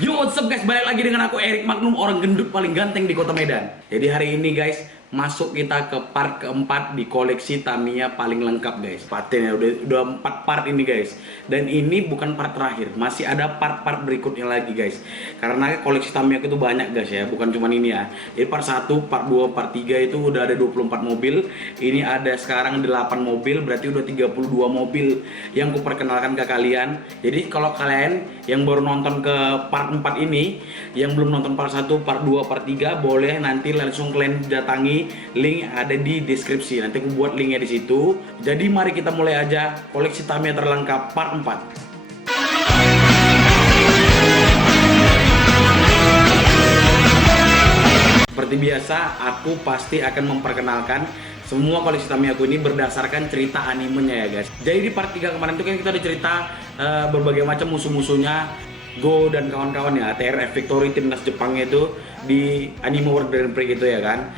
Yo, what's up guys, balik lagi dengan aku Erik Magnum, orang gendut paling ganteng di kota Medan. Jadi hari ini guys, masuk kita ke part keempat di koleksi Tamiya paling lengkap guys. Partnya udah 4 part ini guys. Dan ini bukan part terakhir, masih ada part-part berikutnya lagi guys. Karena koleksi Tamiya itu banyak guys ya, bukan cuma ini ya. Jadi part 1, part 2, part 3 itu udah ada 24 mobil. Ini ada sekarang 8 mobil, berarti udah 32 mobil yang kuperkenalkan ke kalian. Jadi kalau kalian yang baru nonton ke part 4 ini, yang belum nonton part 1, part 2, part 3, boleh nanti langsung kalian datangi link ada di deskripsi. Nanti aku buat linknya di situ. Jadi mari kita mulai aja koleksi Tamiya terlengkap part 4. Seperti biasa, aku pasti akan memperkenalkan semua koleksi Tamiya aku ini berdasarkan cerita animenya ya guys. Jadi di part 3 kemarin itu kan kita udah cerita berbagai macam musuh-musuhnya Go dan kawan-kawan ya, TRF Victory timnas Jepangnya itu di Anime World Grand Prix itu ya kan.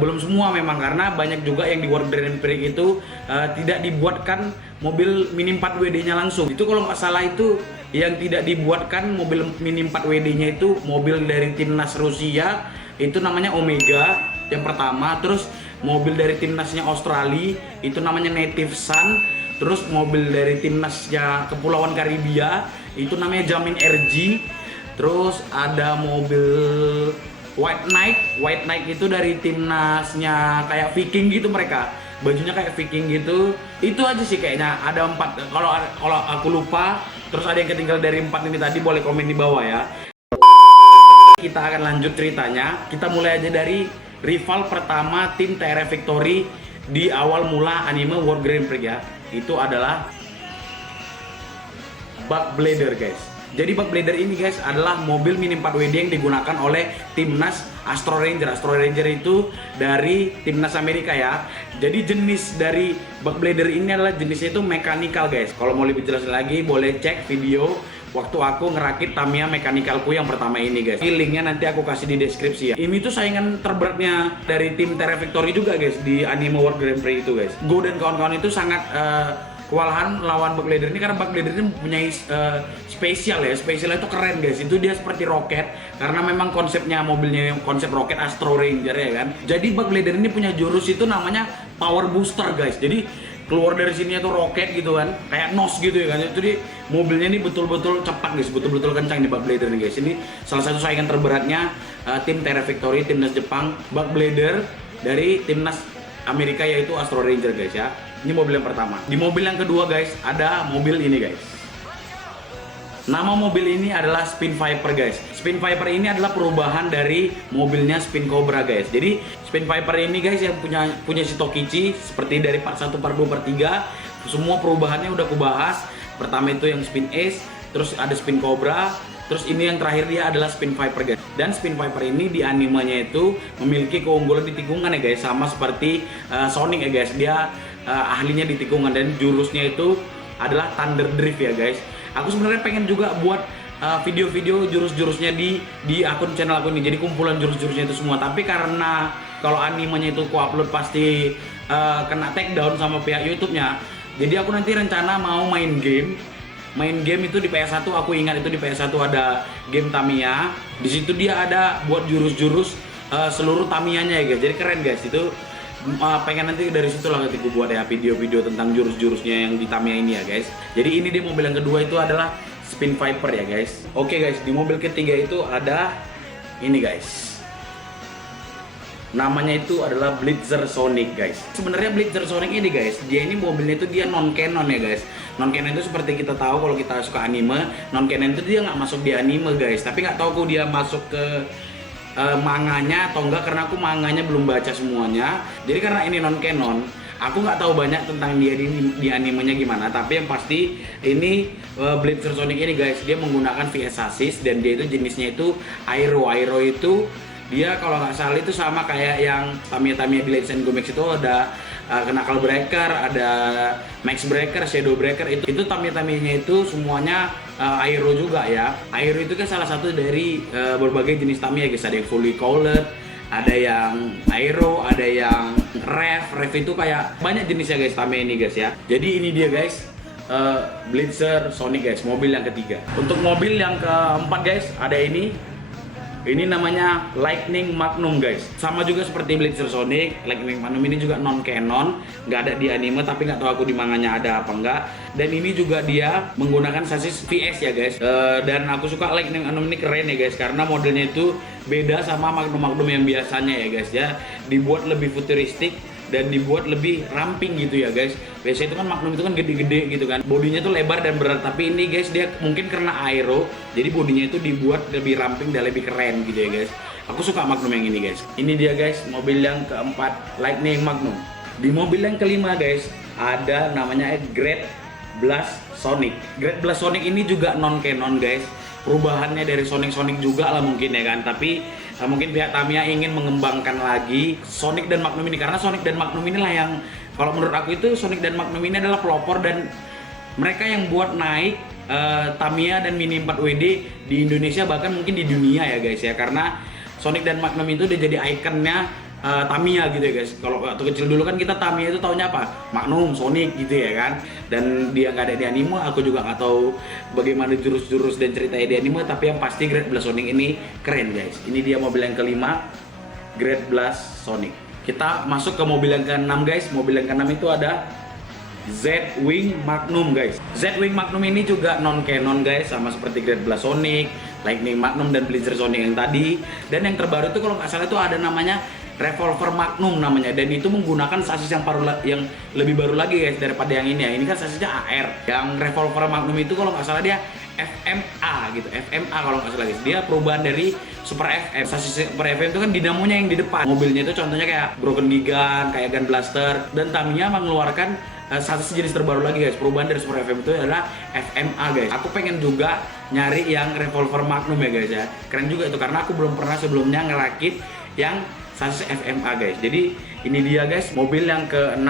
Belum semua memang, karena banyak juga yang di World Grand Prix itu tidak dibuatkan mobil Mini 4 WD nya langsung. Itu kalau nggak salah itu yang tidak dibuatkan mobil Mini 4 WD nya itu mobil dari timnas Rusia, itu namanya Omega yang pertama. Terus mobil dari timnasnya Australia itu namanya Native Sun. Terus mobil dari timnasnya Kepulauan Karibia itu namanya Jamin RG. Terus ada mobil White Knight. White Knight itu dari timnasnya kayak Viking gitu, mereka bajunya kayak Viking gitu. Itu aja sih kayaknya, ada 4. Kalau aku lupa, terus ada yang ketinggalan dari 4 ini tadi, boleh komen di bawah ya. Kita akan lanjut ceritanya. Kita mulai aja dari rival pertama tim TRF Victory di awal mula anime World Grand Prix ya. Itu adalah Bug Blader guys. Jadi Bug Blader ini guys adalah mobil Mini 4 WD yang digunakan oleh timnas Astro Ranger. Astro Ranger itu dari timnas Amerika ya. Jadi jenis dari Bug Blader ini adalah jenisnya itu mechanical guys. Kalau mau lebih jelas lagi boleh cek video waktu aku ngerakit Tamiya mechanical-ku yang pertama ini guys. Linknya nanti aku kasih di deskripsi ya. Ini tuh saingan terberatnya dari tim TRF Victory juga guys di Anime World Grand Prix itu guys. Go dan kawan-kawan itu sangat kewalahan lawan Bug Blader ini, karena Bug Blader ini mempunyai spesial ya. Spesialnya itu keren guys. Itu dia seperti roket, karena memang konsepnya mobilnya konsep roket Astro Ranger ya kan. Jadi Bug Blader ini punya jurus itu namanya power booster guys. Jadi keluar dari sini tuh roket gitu kan, kayak nos gitu ya kan. Itu di mobilnya ini betul-betul cepat guys, betul-betul kencang di Bug Blader nih guys. Ini salah satu saingan terberatnya tim TRF Victory, timnas Jepang. Bug Blader dari timnas Amerika yaitu Astro Ranger guys ya. Ini mobil yang pertama. Di mobil yang kedua guys, ada mobil ini guys. Nama mobil ini adalah Spin Viper guys. Spin Viper ini adalah perubahan dari mobilnya Spin Cobra guys. Jadi Spin Viper ini guys yang punya si Tokichi, seperti dari part 1, part 2, part 3, semua perubahannya udah aku bahas. Pertama itu yang Spin Ace, terus ada Spin Cobra, terus ini yang terakhir dia adalah Spin Viper guys. Dan Spin Viper ini di animenya itu memiliki keunggulan di tikungan ya guys, sama seperti Sonic ya guys. Dia ahlinya di tikungan dan jurusnya itu adalah Thunder Drift ya guys. Aku sebenarnya pengen juga buat video-video jurus-jurusnya di akun channel aku ini. Jadi kumpulan jurus-jurusnya itu semua. Tapi karena kalau animenya itu aku upload pasti kena take down sama pihak YouTube-nya. Jadi aku nanti rencana mau main game. Main game itu di PS1, aku ingat itu di PS1 ada game Tamiya. Di situ dia ada buat jurus-jurus seluruh Tamiyanya ya guys. Jadi keren guys. Itu pengen nanti dari situ lah nanti gue buat ya video-video tentang jurus-jurusnya yang di Tamiya ini ya guys. Jadi ini di mobil yang kedua itu adalah Spin Viper ya guys. Oke guys, di mobil ketiga itu ada ini guys. Namanya itu adalah Blitzer Sonic guys. Sebenarnya Blitzer Sonic ini guys, dia ini mobilnya itu dia non canon ya guys. Non canon itu seperti kita tahu kalau kita suka anime, non canon itu dia nggak masuk di anime guys. Tapi nggak tahu kok dia masuk ke manganya atau enggak, karena aku manganya belum baca semuanya. Jadi karena ini non canon, aku nggak tahu banyak tentang dia di animenya gimana. Tapi yang pasti ini Blitzer Sonic ini guys, dia menggunakan VS chassis dan dia itu jenisnya itu Aero. Aero itu dia kalau nggak salah itu sama kayak yang Tamiya Blades and Gomex itu ada Knuckle Breaker, ada Max Breaker, Shadow Breaker. Itu Tamiya-Tamiyanya itu semuanya Aero juga ya. Aero itu kan salah satu dari berbagai jenis Tamiya guys. Ada yang fully colored, ada yang Aero, ada yang Rev itu kayak banyak jenisnya guys Tamiya ini guys ya. Jadi ini dia guys Blitzer Sonic guys, mobil yang ketiga. Untuk mobil yang keempat guys, ada ini. Ini namanya Lightning Magnum guys. Sama juga seperti Blitzer Sonic, Lightning Magnum ini juga non canon, nggak ada di anime, tapi nggak tahu aku di manganya ada apa enggak. Dan ini juga dia menggunakan sasis VS ya guys. Dan aku suka Lightning Magnum ini keren ya guys, karena modelnya itu beda sama Magnum Magnum yang biasanya ya guys ya. Dibuat lebih futuristik dan dibuat lebih ramping gitu ya guys. Biasanya itu kan Magnum itu kan gede-gede gitu kan, bodinya tuh lebar dan berat, tapi ini guys dia mungkin karena aero, jadi bodinya itu dibuat lebih ramping dan lebih keren gitu ya guys. Aku suka Magnum yang ini guys. Ini dia guys, mobil yang keempat, Lightning Magnum. Di mobil yang kelima guys, ada namanya Great Blast Sonic. Great Blast Sonic ini juga non canon guys, perubahannya dari Sonic juga lah mungkin ya kan, tapi mungkin pihak Tamiya ingin mengembangkan lagi Sonic dan Magnum ini, karena Sonic dan Magnum inilah yang kalau menurut aku itu Sonic dan Magnum ini adalah pelopor dan mereka yang buat naik Tamiya dan Mini 4WD di Indonesia, bahkan mungkin di dunia ya guys ya, karena Sonic dan Magnum itu udah jadi ikonnya Tamiya gitu ya guys. Kalau waktu kecil dulu kan kita Tamiya itu taunya apa? Magnum, Sonic gitu ya kan. Dan dia nggak ada di anime, aku juga nggak tahu bagaimana jurus-jurus dan ceritanya di anime. Tapi yang pasti Great Blast Sonic ini keren guys. Ini dia mobil yang kelima, Great Blast Sonic. Kita masuk ke mobil yang keenam guys. Mobil yang keenam itu ada Z-Wing Magnum guys. Z-Wing Magnum ini juga non canon guys, sama seperti Great Blast Sonic, Lightning Magnum dan Blitzer Sonic yang tadi. Dan yang terbaru itu kalau nggak salah itu ada namanya Revolver Magnum namanya, dan itu menggunakan sasis yang lebih baru lagi guys daripada yang ini ya. Ini kan sasisnya AR. Yang Revolver Magnum itu kalau nggak salah dia FMA gitu, FMA kalau nggak salah guys. Dia perubahan dari Super FM. Sasis Super FM itu kan dinamonya yang di depan. Mobilnya itu contohnya kayak Broken Gun, kayak Gun Blaster. Dan Tamiya mengeluarkan sasis jenis terbaru lagi guys. Perubahan dari Super FM itu adalah FMA guys. Aku pengen juga nyari yang Revolver Magnum ya guys ya. Keren juga itu, karena aku belum pernah sebelumnya ngerakit yang sasis FMA guys. Jadi ini dia guys, mobil yang ke-6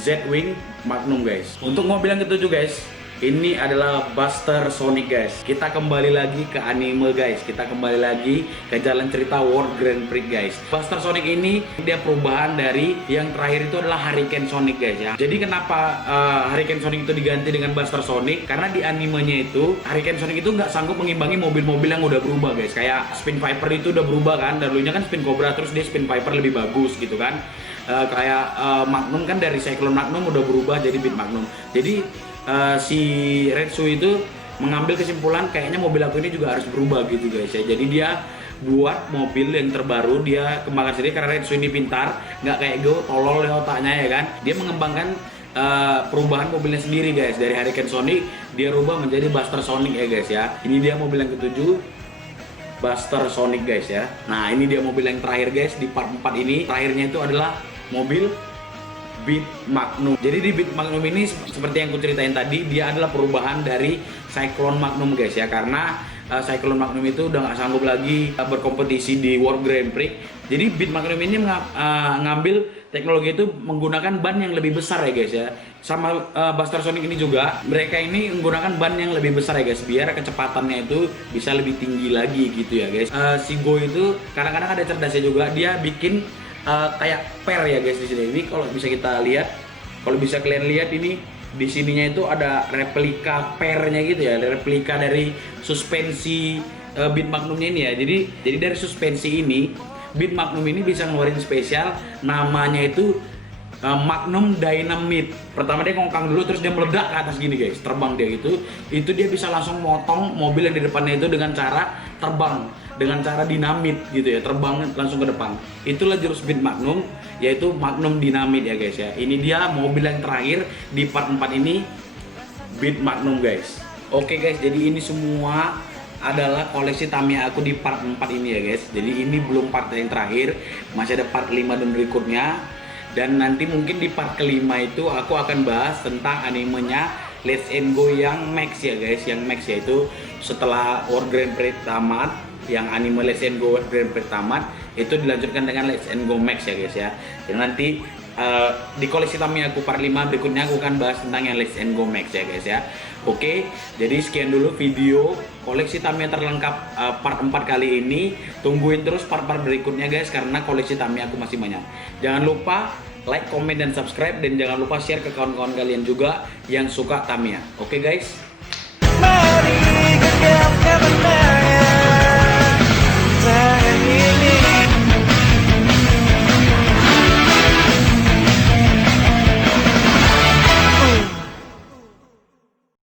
Z-Wing Magnum guys. Untuk mobil yang ke-7 guys, ini adalah Buster Sonic guys. Kita kembali lagi ke anime guys. Kita kembali lagi ke jalan cerita World Grand Prix guys. Buster Sonic ini dia perubahan dari yang terakhir itu adalah Hurricane Sonic guys ya. Jadi kenapa Hurricane Sonic itu diganti dengan Buster Sonic? Karena di animenya itu Hurricane Sonic itu nggak sanggup mengimbangi mobil-mobil yang udah berubah guys. Kayak Spin Viper itu udah berubah kan. Dulunya kan Spin Cobra, terus dia Spin Viper lebih bagus gitu kan. Kayak Magnum kan dari Cyclone Magnum udah berubah jadi Beat Magnum. Jadi si Retsu itu mengambil kesimpulan kayaknya mobil aku ini juga harus berubah gitu guys ya. Jadi dia buat mobil yang terbaru, dia kembangkan sendiri karena Retsu ini pintar, nggak kayak Go tolol ya otaknya ya kan. Dia mengembangkan perubahan mobilnya sendiri guys. Dari Hurricane Sonic dia rubah menjadi Buster Sonic ya guys ya. Ini dia mobil yang ke-7, Buster Sonic guys ya. Nah ini dia mobil yang terakhir guys di part 4 ini. Terakhirnya itu adalah mobil Beat Magnum. Jadi di Beat Magnum ini seperti yang aku ceritain tadi, dia adalah perubahan dari Cyclone Magnum guys ya. Karena Cyclone Magnum itu udah nggak sanggup lagi berkompetisi di World Grand Prix. Jadi Beat Magnum ini ngambil teknologi itu menggunakan ban yang lebih besar ya guys ya. Sama Buster Sonic ini juga, mereka ini menggunakan ban yang lebih besar ya guys, biar kecepatannya itu bisa lebih tinggi lagi gitu ya guys. Si Go itu kadang-kadang ada cerdasnya juga, dia bikin kayak per ya guys di sini. Ini kalau bisa kita lihat, kalau bisa kalian lihat ini di sininya itu ada replika pernya gitu ya, replika dari suspensi Beat Magnumnya ini ya. Jadi dari suspensi ini Beat Magnum ini bisa ngeluarin spesial namanya itu Magnum Dynamite. Pertama dia ngongkang dulu, terus dia meledak ke atas gini guys, terbang dia gitu. Itu dia bisa langsung motong mobil yang di depannya itu dengan cara terbang, dengan cara dinamit gitu ya, terbang langsung ke depan. Itulah jurus Beat Magnum, yaitu Magnum Dynamite ya guys ya. Ini dia mobil yang terakhir di part 4 ini, Beat Magnum guys. Oke guys, jadi ini semua adalah koleksi Tamiya aku di part 4 ini ya guys. Jadi ini belum part yang terakhir, masih ada part 5 dan berikutnya. Dan nanti mungkin di part kelima itu aku akan bahas tentang animenya Let's and Go yang Max ya guys. Yang Max yaitu setelah World Grand Prix tamat, yang anime Let's and Go World Grand Prix tamat, itu dilanjutkan dengan Let's and Go Max ya guys ya. Jadi nanti di koleksi Tamiya aku part 5 berikutnya aku akan bahas tentang yang Let's and Go Max ya guys ya. Oke, jadi sekian dulu video koleksi Tamiya terlengkap part 4 kali ini. Tungguin terus part-part berikutnya guys, karena koleksi Tamiya aku masih banyak. Jangan lupa like, comment, dan subscribe, dan jangan lupa share ke kawan-kawan kalian juga yang suka Tamiya. Oke guys? Mari genggam kemenangan.